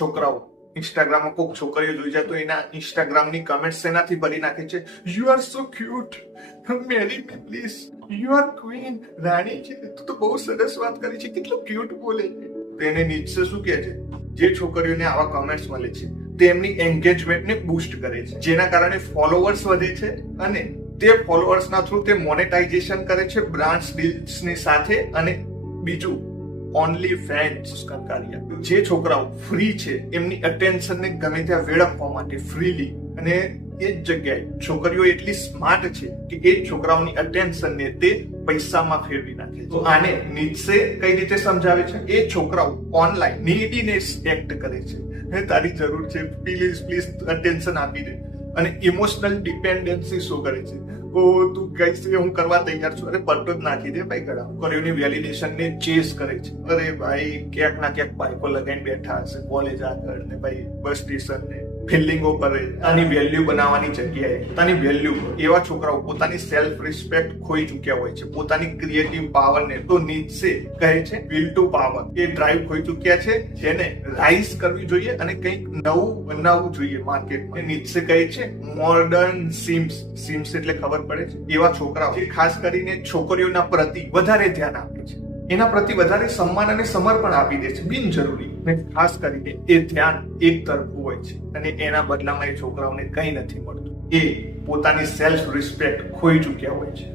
છોકરાઓ ઇન્સ્ટાગ્રામમાં કોઈક છોકરીઓ જોઈ જાય તો એના ઇન્સ્ટાગ્રામની કમેન્ટ્સ એનાથી ભરી નાખે છે, you are so cute, marry me please, you are queen, રાણી છે, તું તો બહુ સરસ વાત કરી છે, કેટલું ક્યુટ બોલે છે. તો એને નીચે શું કહે છે, જે છોકરીઓને આવા કમેન્ટ્સ મળે છે તેમની એન્ગેજમેન્ટને બૂસ્ટ કરે છે, જેના કારણે ફોલોવર્સ વધે છે અને તે ફોલોવર્સના થ્રુ તે મોનેટાઇઝેશન કરે છે બ્રાન્ડ ડીલ્સની સાથે. અને બીજું ઓનલી ફેન્સ કારિયા, જે છોકરાઓ ફ્રી છે એમની અટેન્શનને ગમે ત્યાં વેડફવા માટે ફ્રીલી, અને એ જ જગ્યાએ છોકરીઓ એટલી સ્માર્ટ છે કે એ છોકરાઓની અટેન્શનને તે પૈસામાં ફેરવી નાખે. તો આને નીચે કઈ રીતે સમજાવે છે, એ છોકરાઓ ઓનલાઈન નીડીનેસ એક્ટ કરે છે, તારી જરૂર છે, પ્લીઝ પ્લીઝ અટેન્શન આપી દે, અને ઇમોશનલ ડિપેન્ડન્સી શો કરે છે. ઓ તું કહીશ હું કરવા તૈયાર છું, અરે પટ્ટો જ નાખી દે ભાઈ ગળા. છોકરીઓની વેલિડેશન ને ચેસ કરે છે. અરે ભાઈ ક્યાંક ના ક્યાંક બાઈકો લગાવીને બેઠા હશે કોલેજ આગળ ને ભાઈ બસ સ્ટેશન ને ફિલ્ડિંગો કરે, પોતાની વેલ્યુ બનાવવાની જગ્યાએ પોતાની વેલ્યુ, એવા છોકરાઓ પોતાની સેલ્ફ રિસ્પેક્ટ ખોઈ ચૂક્યા હોય છે, પોતાની ક્રિએટિવ પાવર ને તો નીચે કહે છે will two power, A drive ખોઈ ચૂક્યા છે, જેને રાઈઝ કરવી જોઈએ અને કંઈક નવું બનાવવું જોઈએ માર્કેટમાં. નીચે કહે છે મોડર્ન સિમ્સ એટલે ખબર પડે છે, એવા છોકરાઓ જે ખાસ કરીને છોકરીઓના પ્રતિ વધારે ધ્યાન આપે છે, એના પ્રતિ વધારે સન્માન અને સમર્પણ આપી દે છે બિનજરૂરી, અને ખાસ કરીને એ ધ્યાન એક તરફું હોય છે અને એના બદલામાં એ છોકરાઓને કંઈ નથી મળતું. એ પોતાની સેલ્ફ રિસ્પેક્ટ ખોઈ ચૂક્યા હોય છે.